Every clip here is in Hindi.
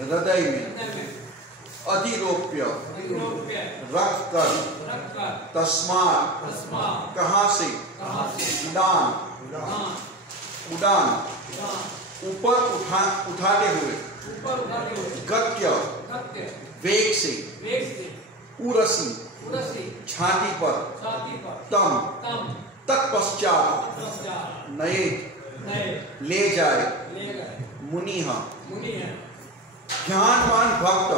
हृदय में अधिरोप्य रख कर तस्मात् कहाँ से उड़ान ऊपर उठाते हुए गत्य वेग से उरसी छाती पर तम तत्पश्चात नए ले जाए मुनिह ध्यानवान भक्त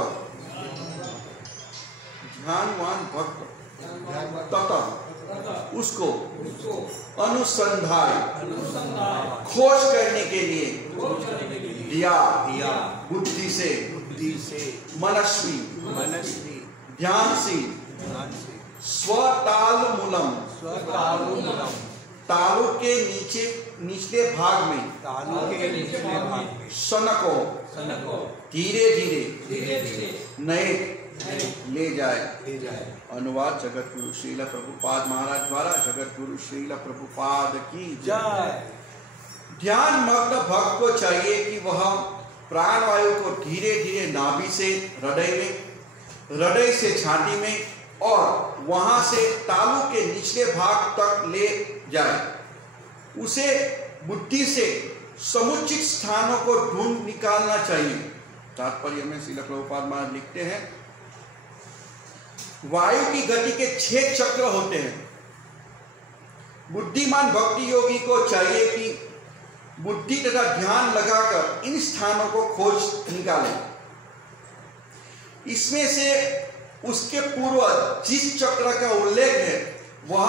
तथा उसको अनुसंधान खोज करने के लिए दिया बुद्धि से मनस्वी ध्यानशील स्वतालमूलम तालु के निचले भाग में सनको धीरे धीरे नए ले जाए। अनुवाद जगत गुरु श्रील प्रभुपाद महाराज द्वारा। जगत गुरु श्रील प्रभुपाद की जय। ध्यान मग्न भक्त को चाहिए कि वह प्राणवायु को धीरे धीरे नाभि से हृदय में, हृदय से छाती में और वहां से तालु के निचले भाग तक ले जाए। उसे बुद्धि से समुचित स्थानों को ढूंढ निकालना चाहिए। तात्पर्य में श्रील प्रभुपाद महाराज लिखते हैं, वायु की गति के 6 चक्र होते हैं। बुद्धिमान भक्ति योगी को चाहिए कि बुद्धि तथा ध्यान लगाकर इन स्थानों को खोज निकाले। इसमें से उसके पूर्व जिस चक्र का उल्लेख है वह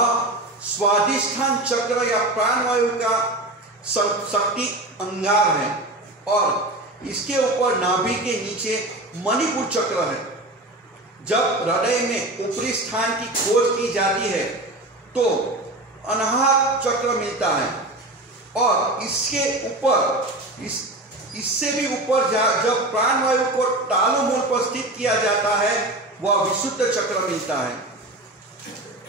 स्वाधिष्ठान चक्र या प्राणवायु का शक्ति अंगार है और इसके ऊपर नाभि के नीचे मणिपुर चक्र है। जब हृदय में ऊपरी स्थान की खोज की जाती है तो अनाहत चक्र मिलता है और इसके ऊपर इससे भी ऊपर जब प्राणवायु को तालु मूल पर स्थित किया जाता है वह विशुद्ध चक्र मिलता है।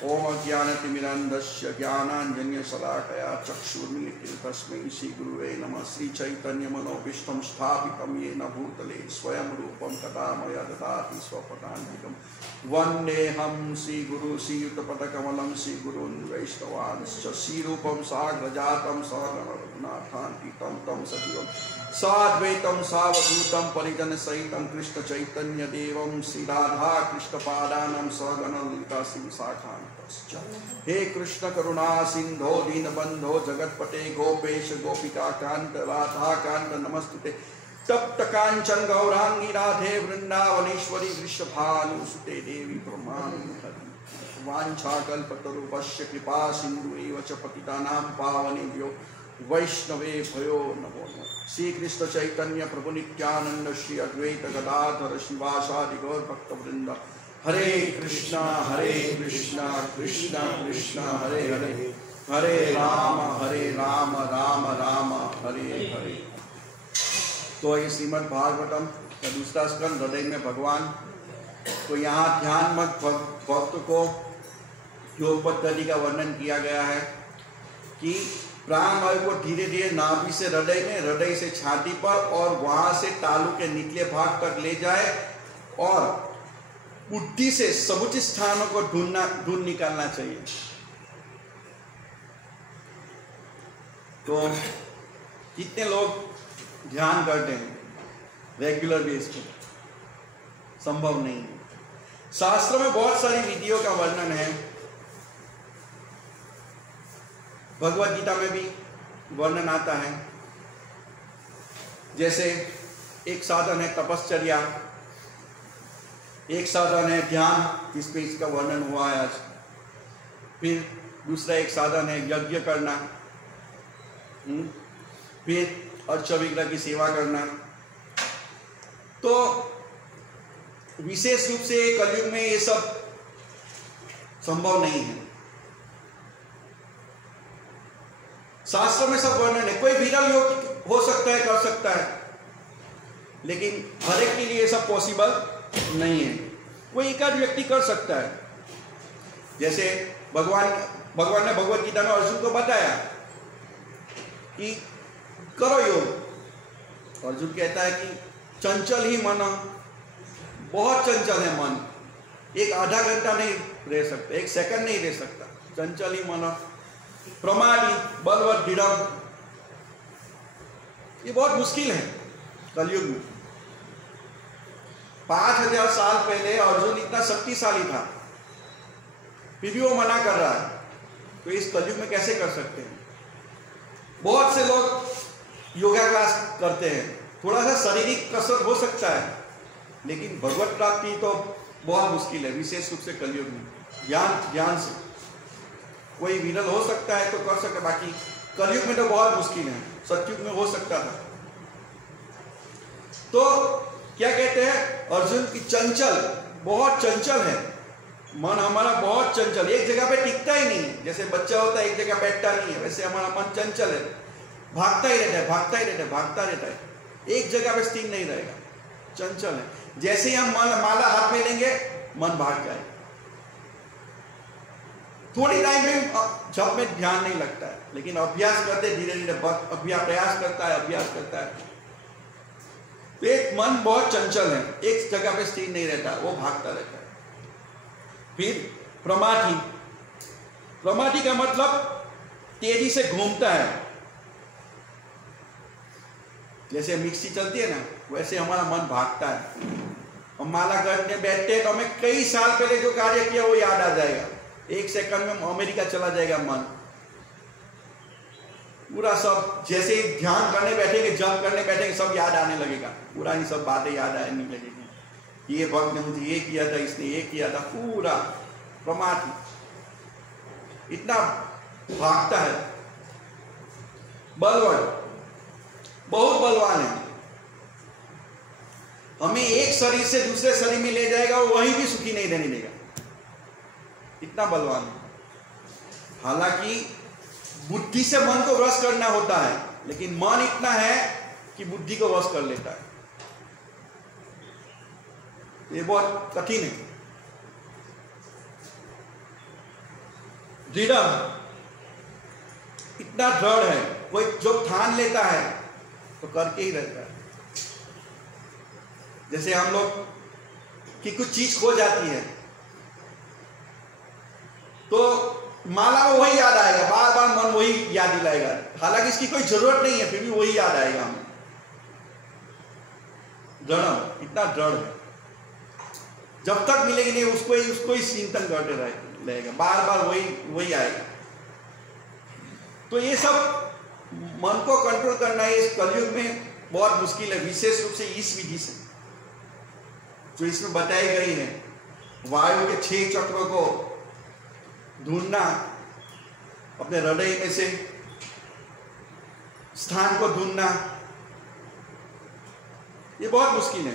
ओम ज्ञानतिमिरान्धस्य ज्ञानाञ्जन्य शलाकया चक्षुर्मीलितं तस्मै श्री गुरुवे नमः। श्री चैतन्य मनोभीष्टं स्थापितं येन भूतले स्वयं रूपं कदा मया ददाति स्वपदान्तिकं। वन्देऽहं श्री गुरु श्रीयुतपदकमलं श्री गुरून् वैष्णवांश्च श्रीरूपं साग्रजातं सहगणरघुनाथान्वितं तं सजीवं साद्वैतं सावधूतं परिजनसहितं कृष्ण चैतन्य देवं श्री राधा कृष्ण पादानं सहगण ललिता शिवशाखान्। हे कृष्ण करुणा सिंधो दीनबंधो जगतपते गोपेश गोपिका कांत राधा कांत नमस्तुते। तप्त कांचन गौरांगी राधे वृंदावनेश्वरी वृषभानुसुते देवी ब्रह्माण्डहरि। वाञ्छाकल्पतरुभ्यश्च कृपा सिन्धुरेव च पतितानां पावनेभ्यो वैष्णवेभ्यो नमो नमः। श्री कृष्ण चैतन्य प्रभु नित्यानंद श्री अद्वैत गदाधर शिवासादि गौर भक्तवृंद। हरे कृष्णा कृष्णा कृष्णा हरे हरे, हरे राम राम राम हरे हरे। तो ये श्रीमद् भागवतम का दूसरा स्कंद हृदय में भगवान। तो यहाँ ध्यान मत भक्त को योग पद्धति का वर्णन किया गया है कि प्राणवायु को धीरे धीरे नाभि से हृदय में, हृदय से छाती पर और वहां से तालु के निचले भाग तक ले जाए और बुद्धि से समुचित स्थानों को ढूंढ निकालना चाहिए। तो कितने लोग ध्यान करते हैं रेगुलर बेस पे? संभव नहीं है। शास्त्रों में बहुत सारी विधियों का वर्णन है। भगवद गीता में भी वर्णन आता है। जैसे एक साधन है तपश्चर्या, एक साधन है ध्यान, जिस पे इसका वर्णन हुआ है आज। फिर दूसरा एक साधन है यज्ञ करना, फिर अर्च विग्रह की सेवा करना। तो विशेष रूप से कलयुग में ये सब संभव नहीं है। शास्त्र में सब वर्णन है। कोई विरल योग हो सकता है, कर सकता है, लेकिन हर एक के लिए ये सब पॉसिबल नहीं है। कोई एक आध व्यक्ति कर सकता है। जैसे भगवान ने भगवद गीता में अर्जुन को बताया कि करो योग, अर्जुन कहता है कि चंचल ही मन, बहुत चंचल है मन, एक आधा घंटा नहीं रह सकता, एक सेकंड नहीं रह सकता, चंचल ही मन, प्रमादी बलवत दृढ़। ये बहुत मुश्किल है कलयुग में। 5000 साल पहले अर्जुन इतना शक्तिशाली था, फिर भी वो मना कर रहा है, तो इस कलयुग में कैसे कर सकते हैं? बहुत से लोग योगा क्लास करते हैं, थोड़ा सा शारीरिक कसरत हो सकता है, लेकिन भगवत प्राप्ति तो बहुत मुश्किल है, विशेष रूप से कलयुग में। ज्ञान से कोई विरल हो सकता है तो कर सकता, बाकी कलयुग में तो बहुत मुश्किल है। सतयुग में हो सकता था। तो क्या कहते हैं अर्जुन की चंचल, बहुत चंचल है मन हमारा, बहुत चंचल, एक जगह पे टिकता ही नहीं है। जैसे बच्चा होता है एक जगह बैठता नहीं है, वैसे हमारा मन चंचल है, भागता ही रहता है, भागता ही रहता है, भागता रहता है, एक जगह पे स्थिर नहीं रहेगा, चंचल है। जैसे ही हम माला हाथ में लेंगे मन भाग जाए, थोड़ी टाइम में जब में ध्यान नहीं लगता है, लेकिन अभ्यास करते धीरे धीरे प्रयास करता है, अभ्यास करता है, तो एक मन बहुत चंचल है, एक जगह पे स्थिर नहीं रहता, वो भागता रहता है। फिर प्रमाथी, प्रमाथी का मतलब तेजी से घूमता है। जैसे मिक्सी चलती है ना, वैसे हमारा मन भागता है। हम माला करने बैठते हैं तो हमें कई साल पहले जो कार्य किया वो याद आ जाएगा, एक सेकंड में अमेरिका चला जाएगा मन पूरा। सब जैसे ही ध्यान करने बैठेंगे, जप करने बैठेंगे, सब याद आने लगेगा, पूरा ही सब बातें याद आने लगेगी। ये भक्त ने मुझे ये किया था, इसने ये किया था, पूरा प्रमाथी इतना भागता है। बलवान, बहुत बलवान है, हमें एक शरीर से दूसरे शरीर में ले जाएगा, वो वहीं भी सुखी नहीं रहने देगा, इतना बलवान है। हालांकि बुद्धि से मन को वश करना होता है, लेकिन मन इतना है कि बुद्धि को वश कर लेता है, ये बहुत कठिन है। दृढ़, इतना दृढ़ है, कोई जो ठान लेता है तो करके ही रहता है। जैसे हम लोग की कुछ चीज खो जाती है तो माला में वही याद आएगा, बार बार मन वही याद दिलाएगा, हालांकि इसकी कोई जरूरत नहीं है, फिर भी वही याद आएगा हमें। दृढ़, इतना दृढ़ है, जब तक मिलेगी नहीं उसको ही चिंतन करते रहेगा, बार बार वही आएगा। तो ये सब मन को कंट्रोल करना इस कलयुग में बहुत मुश्किल है, विशेष रूप से इस विधि से जो इसमें बताई गई है। वायु के 6 चक्रों को ढूंढना, अपने हृदय में से स्थान को ढूंढना, ये बहुत मुश्किल है।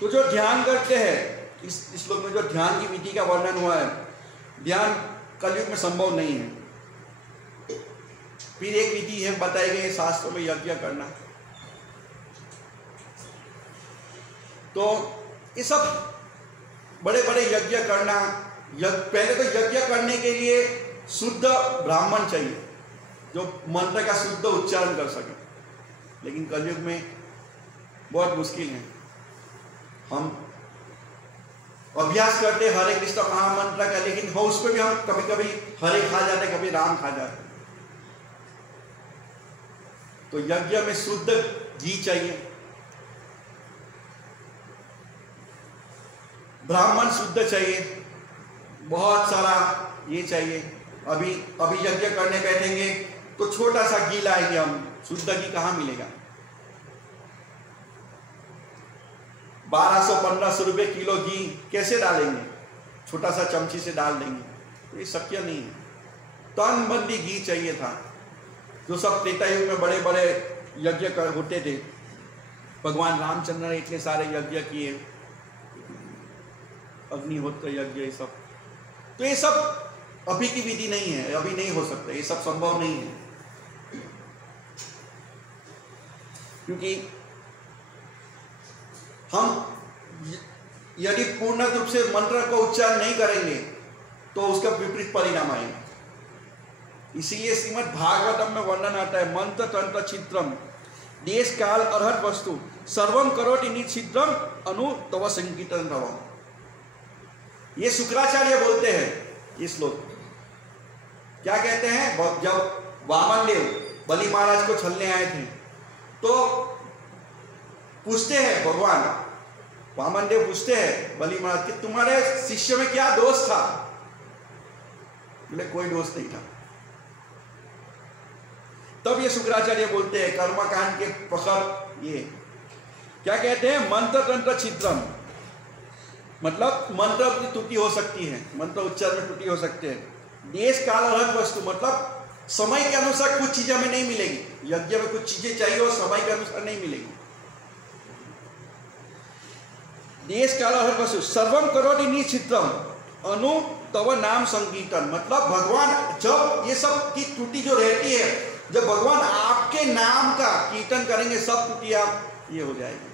तो जो ध्यान करते हैं, इस श्लोक में जो ध्यान की विधि का वर्णन हुआ है, ध्यान कलयुग में संभव नहीं है। फिर एक विधि है बताई गई शास्त्रों में, यज्ञ करना। तो ये सब बड़े बड़े यज्ञ करना, पहले तो यज्ञ करने के लिए शुद्ध ब्राह्मण चाहिए जो मंत्र का शुद्ध उच्चारण कर सके, लेकिन कलयुग में बहुत मुश्किल है। हम अभ्यास करते हरे कृष्ण महामंत्र का, लेकिन हो उस पर भी हम कभी कभी हरे खा जाते, कभी राम खा जाते। तो यज्ञ में शुद्ध घी चाहिए, ब्राह्मण शुद्ध चाहिए, बहुत सारा ये चाहिए। अभी यज्ञ करने बैठेंगे तो छोटा सा घी लाएंगे हम, शुद्ध घी कहाँ मिलेगा? 1200-1500 रुपए किलो घी कैसे डालेंगे? छोटा सा चमची से डाल देंगे, तो ये शक्य नहीं है। तन बंदी घी चाहिए था, जो सब त्रेता युग में बड़े बड़े यज्ञ होते थे। भगवान रामचंद्र ने इतने सारे यज्ञ किए, अग्निहोत्र यज्ञ, ये सब। तो ये सब अभी की विधि नहीं है, अभी नहीं हो सकता, ये सब संभव नहीं है, क्योंकि हम यदि पूर्ण रूप से मंत्र को उच्चारण नहीं करेंगे तो उसका विपरीत परिणाम आएगा। इसीलिए श्रीमद् भागवतम में वर्णन आता है, मंत्र तंत्र चित्रम देश काल अर्हत वस्तु सर्वम करोति निश्चित्रम अनु तव संकीर्तन रवम। ये शुक्राचार्य बोलते हैं ये श्लोक। क्या कहते हैं? जब वामन देव बलि महाराज को छलने आए थे तो पूछते हैं भगवान, वामन देव पूछते हैं बलि महाराज कि तुम्हारे शिष्य में क्या दोष था? बोले कोई दोष नहीं था। तब ये शुक्राचार्य बोलते हैं कर्मकांड के प्रखर ये क्या कहते हैं? मंत्र तंत्र छिद्रम, मतलब मंत्र की त्रुटि हो सकती है, मंत्र उच्चारण में त्रुटि हो सकते हैं। देश काल अर्हत वस्तु, मतलब समय के अनुसार कुछ चीजें हमें नहीं मिलेगी। यज्ञ में कुछ चीजें चाहिए और समय के अनुसार नहीं मिलेगी। देश काल अर्हत वस्तु सर्वम करोति निश्चित्रम अनु तव नाम संकीर्तन, मतलब भगवान जब ये सब की त्रुटि जो रहती है, जब भगवान आपके नाम का कीर्तन करेंगे सब त्रुटियां ये हो जाएगी।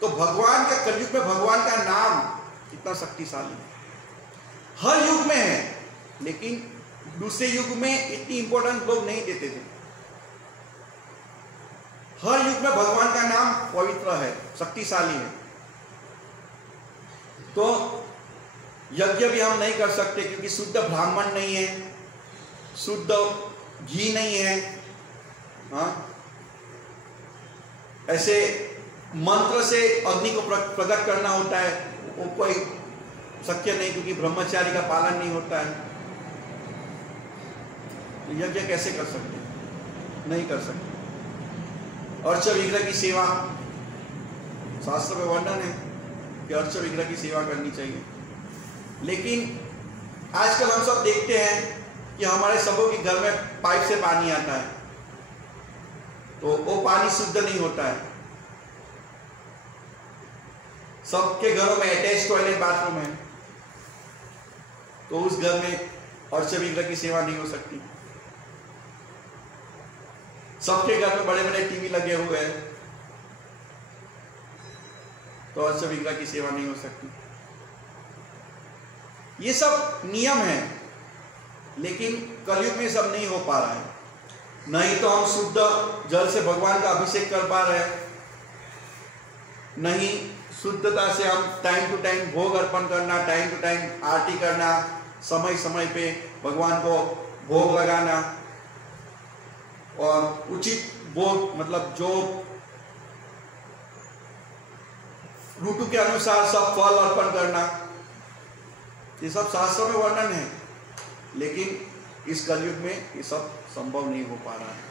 तो भगवान का कलयुग में भगवान का नाम कितना शक्तिशाली है, हर युग में है, लेकिन दूसरे युग में इतनी इंपॉर्टेंस लोग नहीं देते थे। हर युग में भगवान का नाम पवित्र है, शक्तिशाली है। तो यज्ञ भी हम नहीं कर सकते क्योंकि शुद्ध ब्राह्मण नहीं है, शुद्ध घी नहीं है। हाँ, ऐसे मंत्र से अग्नि को प्रकट करना होता है, वो कोई शक्य नहीं क्योंकि ब्रह्मचारी का पालन नहीं होता है। तो यज्ञ कैसे कर सकते? नहीं कर सकते। अर्च विग्रह की सेवा, शास्त्र में वर्णन है कि अर्च विग्रह की सेवा करनी चाहिए, लेकिन आजकल हम सब देखते हैं कि हमारे सबों के घर में पाइप से पानी आता है, तो वो पानी शुद्ध नहीं होता है। सबके घरों में अटैच टॉयलेट बाथरूम है, तो उस घर में अर्च विग्रह की सेवा नहीं हो सकती। सबके घर में बड़े बड़े टीवी लगे हुए हैं, तो अर्च विग्रह की सेवा नहीं हो सकती। ये सब नियम है, लेकिन कलयुग में सब नहीं हो पा रहा है। नहीं तो हम शुद्ध जल से भगवान का अभिषेक कर पा रहे हैं, नहीं शुद्धता से हम टाइम टू टाइम भोग अर्पण करना, टाइम टू टाइम आरती करना, समय समय पे भगवान को भोग लगाना, और उचित भोग मतलब जो ऋतु के अनुसार सब फल अर्पण करना, ये सब शास्त्रों में वर्णन है, लेकिन इस कलयुग में ये सब संभव नहीं हो पा रहा है।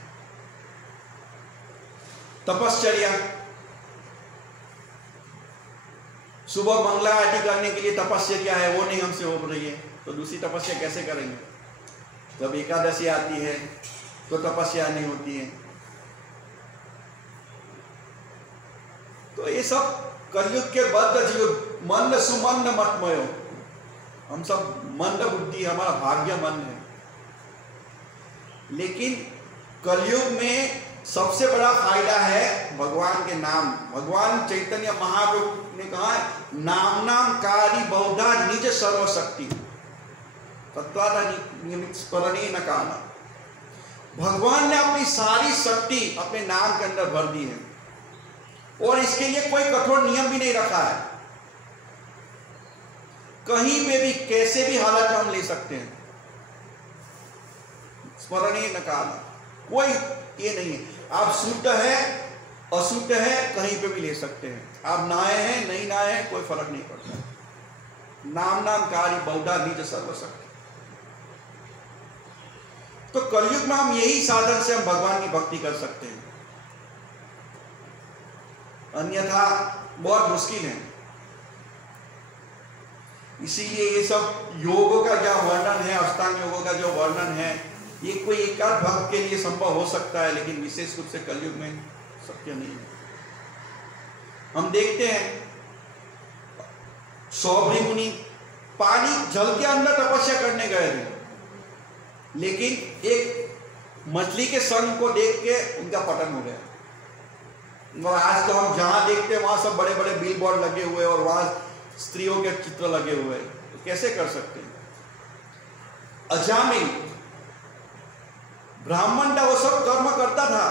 तपश्चर्या, सुबह मंगला आरती करने के लिए तपश्चर्या है, वो नहीं हमसे हो रही है, तो दूसरी तपस्या कैसे करेंगे? जब एकादशी आती है तो तपस्या नहीं होती है। तो ये सब कलयुग के बद्ध जीव, मंद सुमंद मतमयो, हम सब मंद बुद्धि, हमारा भाग्य मंद है। लेकिन कलयुग में सबसे बड़ा फायदा है भगवान के नाम। भगवान चैतन्य महाप्रभु ने कहा है, नाम नाम कारी बहुधा निज सर्वशक्ति तत्वादा नियमित स्मरणे न काला। भगवान ने अपनी सारी शक्ति अपने नाम के अंदर भर दी है, और इसके लिए कोई कठोर नियम भी नहीं रखा है। कहीं पे भी कैसे भी हालत में हम ले सकते हैं, स्मरणीय नकाला, कोई ये नहीं है। आप शुद्ध है अशुद्ध है कहीं पे भी ले सकते हैं, आप नहाए हैं नहीं नहाए हैं कोई फर्क नहीं पड़ता। नाम नाम कारी बहुधा निज सर्वशक्ति। तो कलयुग में हम यही साधन से हम भगवान की भक्ति कर सकते हैं, अन्यथा बहुत मुश्किल है। इसीलिए ये सब योगों का क्या वर्णन है, अष्टांग योगों का जो वर्णन है, ये कोई एकाध भक्त के लिए संभव हो सकता है, लेकिन विशेष रूप से कलयुग में शक्य नहीं है। हम देखते हैं सौभरी मुनि पानी जल के अंदर तपस्या करने गए थे, लेकिन एक मछली के संग को देख के उनका पतन हो गया। और आज तो हम जहां देखते हैं वहां सब बड़े बड़े बिल बोर्ड लगे हुए और वहां स्त्रियों के चित्र लगे हुए हैं, तो कैसे कर सकते हैं? अजामिल ब्राह्मण था, वो सब कर्म करता था,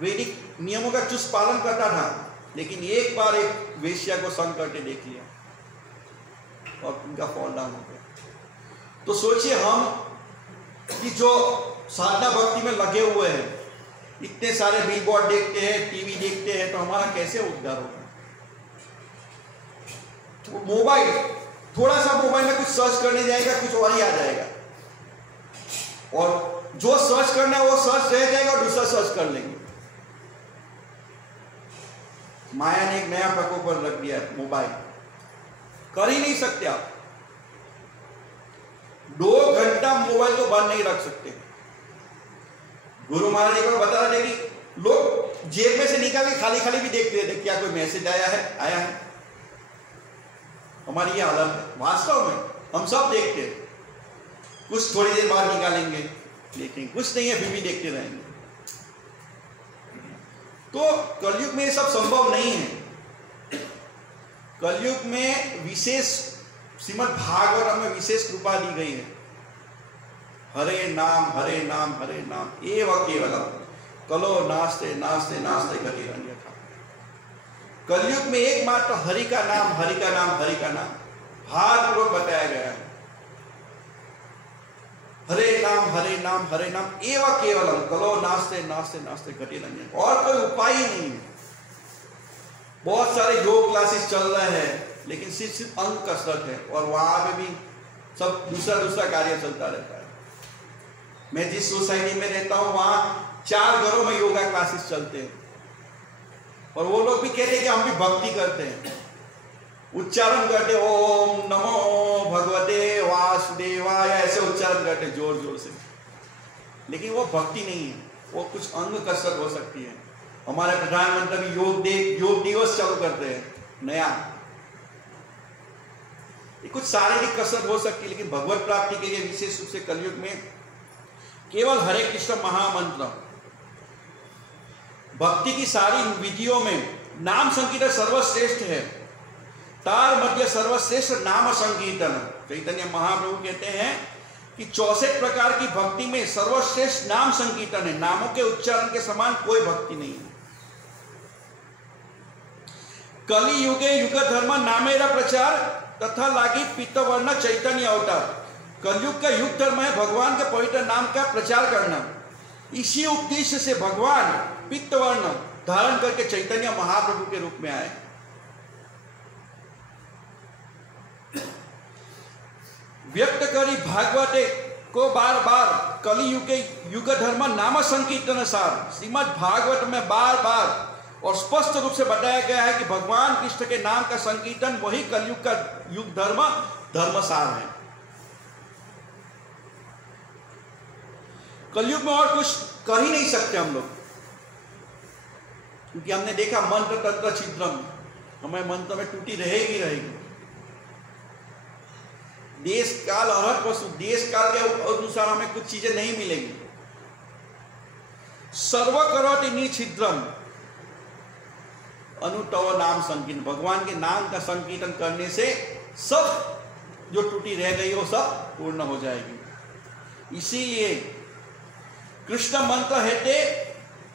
वैदिक नियमों का चुस्त पालन करता था, लेकिन एक बार एक वेश्या को संग करके देख लिया और उनका फॉल डाउन हो गया। तो सोचिए हम कि जो साधना भक्ति में लगे हुए हैं, इतने सारे बिलबोर्ड देखते हैं, टीवी देखते हैं, तो हमारा कैसे उद्धार होगा? तो मोबाइल, थोड़ा सा मोबाइल में कुछ सर्च करने जाएगा, कुछ और ही आ जाएगा, और जो सर्च करना है वो सर्च रह जाएगा और दूसरा सर्च कर लेंगे। माया ने एक नया प्रकोप पर रख दिया है, मोबाइल। कर ही नहीं सकते आप, 2 घंटा मोबाइल को बंद नहीं रख सकते। गुरु महाराज जी को बता रहे थे कि लोग जेब में से निकाल के खाली खाली भी देखते थे, क्या कोई मैसेज आया है। हमारी ये हालत है वास्तव में, हम सब देखते हैं, कुछ थोड़ी देर बाद निकालेंगे, लेकिन कुछ नहीं है फिर भी देखते रहेंगे। तो कलयुग में ये सब संभव नहीं है। कलयुग में विशेष श्रीमद् भागवत में विशेष कृपा दी गई है। हरे नाम हरे नाम हरे नाम एव केवलम कलो नास्ते नास्ते नास्ते गतिरन्यथा। कलयुग में एकमात्र हरि का नाम हरि का नाम हरि का नाम भारपूर्वक बताया गया है। हरे नाम हरे नाम एव केवलम कलो नास्ते नास्ते नास्ते गतिरन्यथा। और कोई उपाय ही नहीं है। बहुत सारे योग क्लासेस चल रहे हैं, लेकिन सिर्फ अंग कसरत है, और वहां पे भी सब दूसरा कार्य चलता रहता है। मैं जिस सोसाइटी में रहता हूं वहां 4 घरों में योगा क्लासेस चलते हैं, और वो लोग भी कहते हैं कि हम भी भक्ति करते हैं, उच्चारण करते, ओम नमो भगवते वासुदेवाय, ऐसे उच्चारण करते जोर जोर से, लेकिन वो भक्ति नहीं है, वो कुछ अंग कसरत हो सकती है। हमारे प्रधानमंत्री योग दिवस चालू करते हैं नया, ये कुछ शारीरिक कसरत हो सकती है, लेकिन भगवत प्राप्ति के लिए विशेष रूप से कलयुग में केवल हरे कृष्ण महामंत्र, भक्ति की सारी विधियों में नाम संकीर्तन सर्वश्रेष्ठ है। तार मध्य सर्वश्रेष्ठ नाम संकीर्तन। चैतन्य महाप्रभु कहते हैं कि 64 प्रकार की भक्ति में सर्वश्रेष्ठ नाम संकीर्तन है। नामों के उच्चारण के समान कोई भक्ति नहीं है। कलि युगे युग धर्म नामेरा प्रचार तथा लागी पीतवर्ण चैतन्य अवतार। कलयुग का युग धर्म है भगवान के पवित्र नाम का प्रचार करना। इसी उद्देश्य से भगवान पीतवर्ण धारण करके चैतन्य महाप्रभु के रूप में आए। व्यक्त करी भागवते को बार बार कलि युगे युग धर्म नाम संकीर्तन सार। श्रीमद् भागवत में बार बार और स्पष्ट रूप से बताया गया है कि भगवान कृष्ण के नाम का संकीर्तन वही कलयुग का युग धर्म सार है। कलयुग में और कुछ कर ही नहीं सकते हम लोग, क्योंकि हमने देखा मंत्र तंत्र छिद्रम, हमें मंत्र में टूटी रहेगी। देश काल अर्हत वस्तु, देश काल के अनुसार हमें कुछ चीजें नहीं मिलेंगी। सर्व करोति निछिद्रम अनुतव नाम संकीर्तन। भगवान के नाम का संकीर्तन करने से सब जो टूटी रह गई वो सब पूर्ण हो जाएगी। इसीलिए कृष्ण मंत्र हेते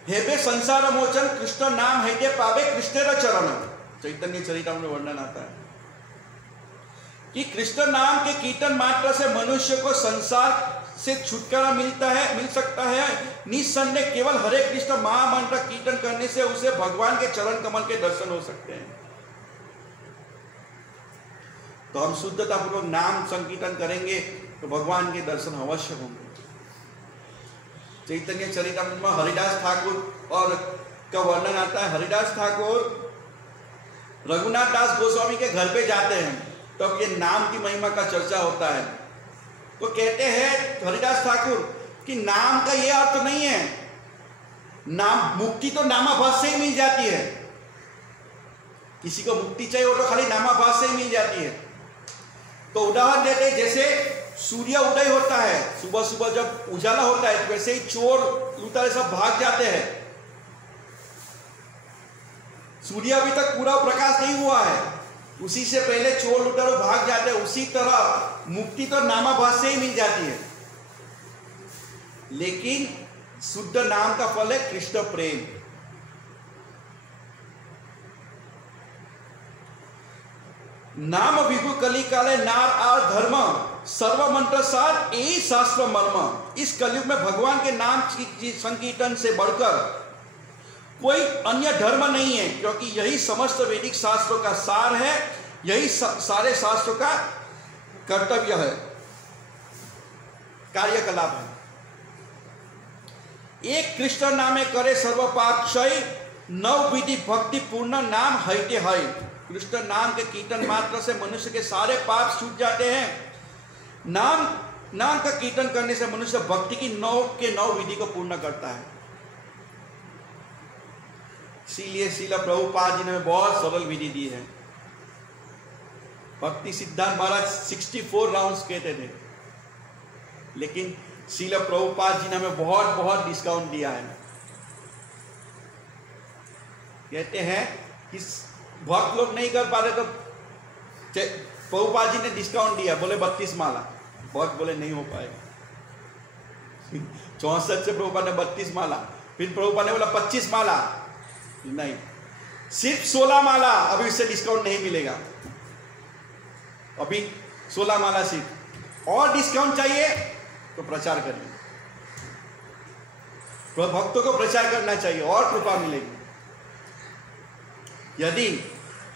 हेबे संसार मोचन, कृष्ण नाम हेते पावे कृष्णेर चरण। चैतन्य चरितामृत में वर्णन आता है कि कृष्ण नाम के कीर्तन मात्र से मनुष्य को संसार से छुटकारा मिल सकता है। निस्संदेह केवल हरे कृष्ण महामंत्र कीर्तन करने से उसे भगवान के चरण कमल के दर्शन हो सकते हैं। तो हम शुद्धता पूर्वक नाम संकीर्तन करेंगे तो भगवान के दर्शन अवश्य होंगे। चैतन्य चरितामृत में हरिदास ठाकुर और का वर्णन आता है। हरिदास ठाकुर रघुनाथ दास गोस्वामी के घर पे जाते हैं, तब तो ये नाम की महिमा का चर्चा होता है। तो कहते हैं हरिदास ठाकुर कि नाम का ये अर्थ नहीं है, नाम मुक्ति तो नामाभास से ही मिल जाती है। किसी को मुक्ति चाहिए वो तो खाली नामाभास से ही मिल जाती है। तो उदाहरण देते हैं, जैसे सूर्य उदय होता है, सुबह सुबह जब उजाला होता है, वैसे ही चोर लुटेरे सब भाग जाते हैं। सूर्य अभी तक पूरा प्रकाश नहीं हुआ है, उसी से पहले चोर लुटेरे भाग जाते हैं। उसी तरह मुक्ति तो नामाभास से ही मिल जाती है, लेकिन शुद्ध नाम का फल है कृष्ण प्रेम। नाम विभु कली काले नार आर धर्म सर्व मंत्र सार यही शास्त्र मर्म। इस कलयुग में भगवान के नाम की संकीर्तन से बढ़कर कोई अन्य धर्म नहीं है, क्योंकि यही समस्त वैदिक शास्त्रों का सार है, यही सारे शास्त्रों का कर्तव्य है, कार्यकलाप है। एक कृष्ण नामे करे सर्व पाप क्षय, नव विधि भक्ति पूर्ण नाम हईते है। कृष्ण नाम के कीर्तन मात्र से मनुष्य के सारे पाप छूट जाते हैं। नाम का कीर्तन करने से मनुष्य भक्ति की 9 विधि को पूर्ण करता है। इसीलिए श्रील प्रभुपाद जी ने बहुत सरल विधि दी है। भक्ति सिद्धांत महाराज 64 राउंड्स कहते थे, लेकिन श्रील प्रभुपाद जी ने हमें बहुत बहुत डिस्काउंट दिया है। कहते हैं कि भक्त लोग नहीं कर पा रहे तो प्रभुपाद जी ने डिस्काउंट दिया, बोले 32 माला। भक्त बोले नहीं हो पाएगा। 64 से प्रभुपाद ने 32 माला, फिर प्रभुपाद ने बोला 25 माला, नहीं सिर्फ 16 माला, अभी इससे डिस्काउंट नहीं मिलेगा, अभी 16 माला सिर्फ। और डिस्काउंट चाहिए तो प्रचार करिए, भक्तों को प्रचार करना चाहिए और कृपा मिलेगी। यदि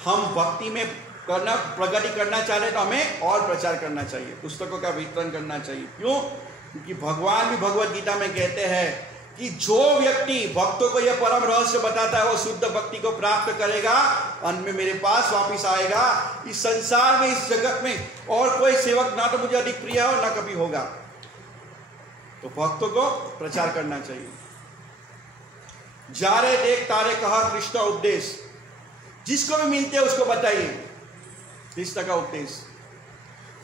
हम भक्ति में प्रगति करना चाह रहे तो हमें और प्रचार करना चाहिए, पुस्तकों का वितरण करना चाहिए। क्यों? क्योंकि भगवान भी भगवत गीता में कहते हैं कि जो व्यक्ति भक्तों को यह परम रहस्य बताता है वो शुद्ध भक्ति को प्राप्त करेगा, अंत में मेरे पास वापिस आएगा। इस संसार में, इस जगत में और कोई सेवक ना तो मुझे अधिक प्रिय है और ना कभी होगा। तो भक्तों को प्रचार करना चाहिए। जा रे देख तारे कहा कृष्ण उपदेश, जिसको भी मिलते हैं उसको बताइए कृष्ण का उपदेश।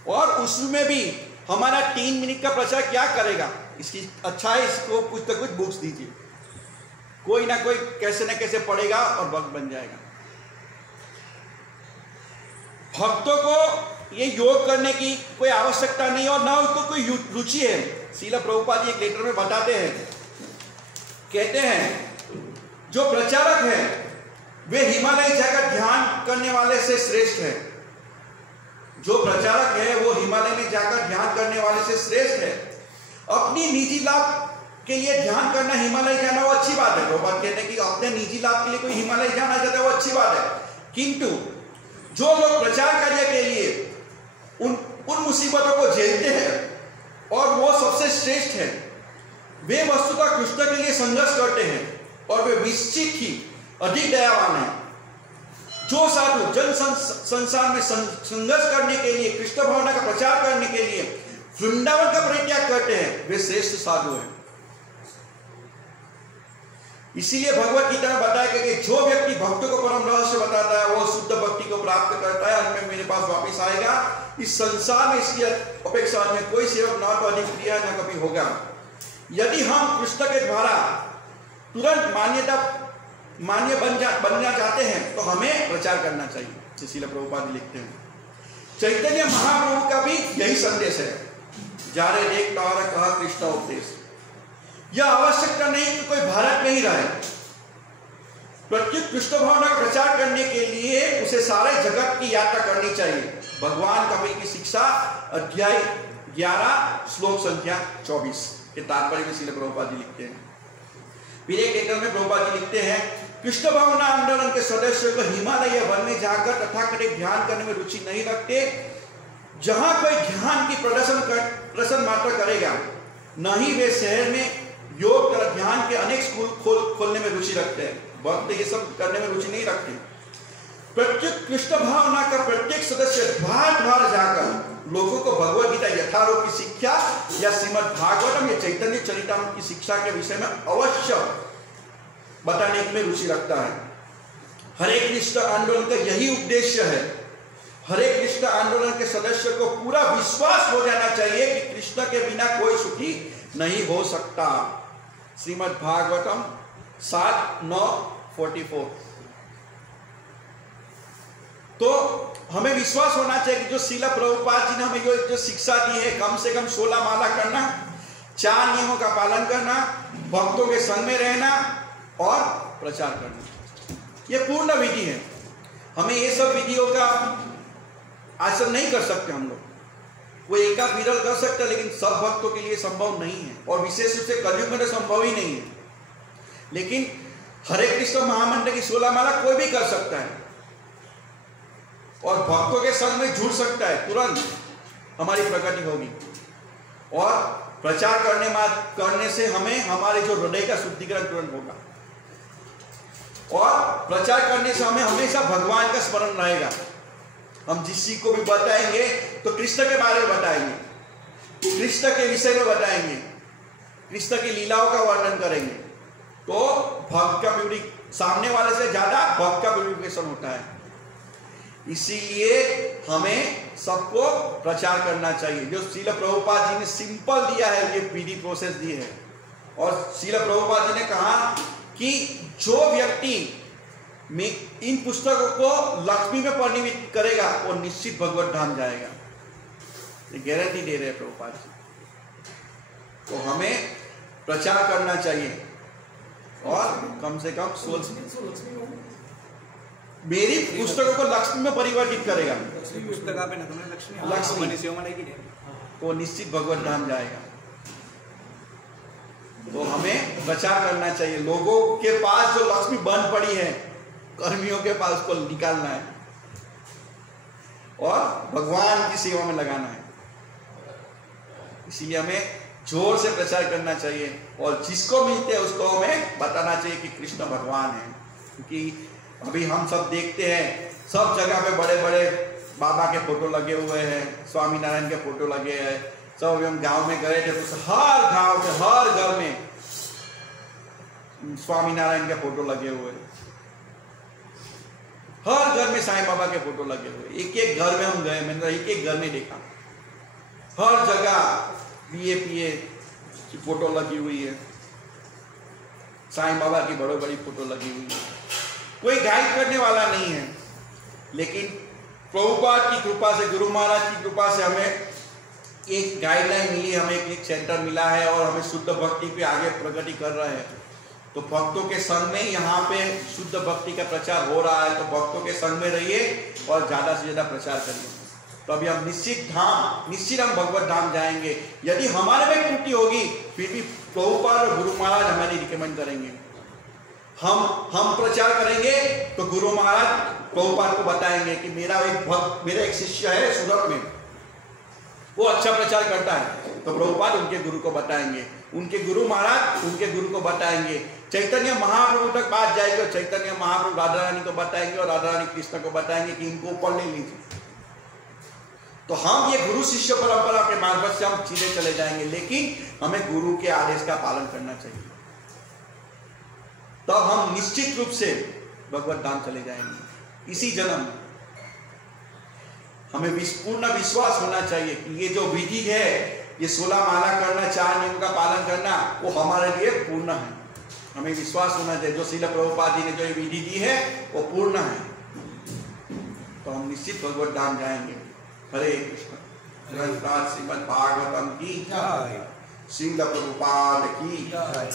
और उसमें भी हमारा 3 मिनट का प्रचार क्या करेगा, इसकी अच्छा है, इसको कुछ तो कुछ बुक्स दीजिए, कोई ना कोई कैसे ना कैसे पढ़ेगा और भक्त बन जाएगा। भक्तों को ये योग करने की कोई आवश्यकता नहीं और ना उसको कोई रुचि है। श्रील प्रभुपाद जी एक लेटर में बताते हैं, कहते हैं जो प्रचारक है वे हिमालय जाकर ध्यान करने वाले से श्रेष्ठ है। जो प्रचारक है वो हिमालय में जाकर ध्यान करने वाले से श्रेष्ठ है। अपनी निजी लाभ के लिए ध्यान करना, हिमालय जाना वो अच्छी बात है। प्रभुपाद कहते हैं कि अपने निजी लाभ के लिए कोई हिमालय जाना चाहता है वो अच्छी बात है, किंतु जो लोग प्रचार कार्य के लिए उन मुसीबतों को झेलते हैं और वो सबसे श्रेष्ठ है, वे वस्तुतः कृष्ण के लिए संघर्ष करते हैं और वे निश्चित ही अधिक दयावान है। जो साधु जन संसार में संघर्ष करने के लिए, कृष्ण भावना का प्रचार करने के लिए वृंदावन का परित्याग करते हैं, वे श्रेष्ठ साधु हैं। इसीलिए भगवत गीता में बताया कि जो व्यक्ति भक्तों को परम रहस्य बताता है वो शुद्ध भक्ति को प्राप्त करता है, अंत में मेरे पास वापिस आएगा। इस संसार में इसकी अपेक्षा में कोई सेवक ना तो अधिक प्रिय न कभी होगा। यदि हम कृष्ण के द्वारा तुरंत मान्य बनना चाहते हैं तो हमें प्रचार करना चाहिए। श्रील प्रभुपाद लिखते हैं, चैतन्य महाप्रभु का भी यही संदेश है, जा रे देख तारे कहा कृष्ण उपदेश। यह आवश्यकता नहीं कि कोई भारत में ही रहे, प्रत्येक कृष्ण भावना का प्रचार करने के लिए उसे सारे जगत की यात्रा करनी चाहिए। भगवान कबीर की शिक्षा अध्याय 11 श्लोक संख्या 24 के तात्पर्य में श्रील प्रभुपाद जी लिखते हैं। फिर एक लेटर में प्रभुपाद जी लिखते हैं, कृष्ण भावना आंदोलन के सदस्यों को हिमालय वन में जाकर तथाकथित ध्यान करने में रुचि नहीं रखते। जहां कोई ध्यान की प्रदर्शन मात्र करेगा, न ही वे शहर में योग तथा ध्यान के अनेक स्कूल खोलने में रुचि रखते हैं। भक्त ये सब करने में रुचि नहीं रखते। प्रत्येक कृष्ण भावना का प्रत्येक सदस्य द्वार जाकर लोगों को भगवत गीता यथारूप की शिक्षा या श्रीमद् भागवतम या चैतन्य चरितामृत की शिक्षा के विषय में अवश्य बताने में रुचि रखता है। हरे कृष्ण आंदोलन का यही उद्देश्य है। हरे कृष्ण आंदोलन के सदस्य को पूरा विश्वास हो जाना चाहिए कि कृष्ण के बिना कोई सुखी नहीं हो सकता। श्रीमद् भागवतम 7:9-44। तो हमें विश्वास होना चाहिए कि जो श्रील प्रभुपाद जी ने हमें जो शिक्षा दी है, कम से कम 16 माला करना, 4 नियमों का पालन करना, भक्तों के संग में रहना और प्रचार करना, यह पूर्ण विधि है। हमें ये सब विधियों का ऐसा नहीं कर सकते हम लोग। वो एका विरल कर सकते हैं, लेकिन सब भक्तों के लिए संभव नहीं है, और विशेष रूप से कलयुग में तो संभव ही नहीं है। लेकिन हरे कृष्ण महामंत्र की 16 माला कोई भी कर सकता है और भक्तों के संग में जुड़ सकता है, तुरंत हमारी प्रगति होगी। और प्रचार करने से हमें हमारे जो हृदय का शुद्धिकरण तुरंत होगा, और प्रचार करने से हमें हमेशा भगवान का स्मरण रहेगा। हम जिस चीज को भी बताएंगे तो कृष्ण के बारे में बताएंगे, कृष्ण के विषय में बताएंगे, कृष्ण की लीलाओं का वर्णन करेंगे, तो भक्त का सामने वाले से ज्यादा भक्त का प्यूरिफिकेशन होता है। इसीलिए हमें सबको प्रचार करना चाहिए। जो श्रील प्रभुपाद जी ने सिंपल दिया है, ये विधि प्रोसेस दी है, और श्रील प्रभुपाद जी ने कहा कि जो व्यक्ति में इन पुस्तकों को लक्ष्मी में परिवर्तित करेगा वो निश्चित भगवत धाम जाएगा, ये गारंटी दे रहे हैं प्रभुपाद जी। तो हमें प्रचार करना चाहिए, और कम से कम मेरी पुस्तकों को लक्ष्मी में परिवर्तित करेगा, लक्ष्मी तो निश्चित भगवत धाम जाएगा। तो हमें प्रचार करना चाहिए, लोगों के पास जो लक्ष्मी बंद पड़ी है, कर्मियों के पास उसको निकालना है और भगवान की सेवा में लगाना है। इसीलिए हमें जोर से प्रचार करना चाहिए, और जिसको मिलते हैं उसको हमें बताना चाहिए कि कृष्ण भगवान है। क्योंकि अभी हम सब देखते हैं सब जगह पे बड़े बड़े बाबा के फोटो लगे हुए हैं, स्वामी नारायण के फोटो लगे हैं। सब अभी हम गांव में गए थे तो हर गांव में, हर घर में स्वामी नारायण के फोटो लगे हुए हैं, हर घर में साईं बाबा के फोटो लगे हुए। एक एक घर में हम गए, मैंने एक एक घर में देखा, हर जगह बीए की फोटो लगी हुई है, साईं बाबा की बड़ी बड़ी फोटो लगी हुई है। कोई गाइड करने वाला नहीं है, लेकिन प्रभुपाद की कृपा से, गुरु महाराज की कृपा से हमें एक गाइडलाइन मिली, हमें एक सेंटर मिला है, और हमें शुद्ध भक्ति पे आगे प्रगति कर रहे हैं। तो भक्तों के संग में यहाँ पे शुद्ध भक्ति का प्रचार हो रहा है, तो भक्तों के संग में रहिए और ज्यादा से ज्यादा प्रचार करिए। तो अभी हम निश्चित हम भगवत धाम जाएंगे। यदि हमारे में त्रुटि होगी फिर भी प्रभुपाद और गुरु महाराज हमें रिकमेंड करेंगे। हम प्रचार करेंगे तो गुरु महाराज प्रभुपाद को बताएंगे कि मेरा एक शिष्य है सूरत में, वो अच्छा प्रचार करता है, तो प्रभुपाद उनके गुरु को बताएंगे, उनके गुरु महाराज उनके गुरु को बताएंगे। चैतन्य महाप्रभु तक बात जाएगी और चैतन्य महाप्रभु राधा रानी को बताएंगे और राधा रानी कृष्ण को बताएंगे कि इनको ऊपर ले लीजिए। तो हम ये गुरु शिष्य परंपरा के मार्ग से हम सीधे चले जाएंगे, लेकिन हमें गुरु के आदेश का पालन करना चाहिए, तब हम निश्चित रूप से भगवत धाम चले जाएंगे इसी जन्म। हमें पूर्ण विश्वास होना चाहिए कि ये जो विधि है, ये 16 माला करना, 4 नियम का पालन करना, वो हमारे लिए पूर्ण है। हमें विश्वास होना चाहिए जो श्रील प्रभुपाद जी ने जो ये विधि दी है वो पूर्ण है, तो हम निश्चित भगवत धाम जाएंगे। हरे कृष्ण। ग्रंथराज श्रीमद् भागवतम की जय, श्रील प्रभुपाद की जय।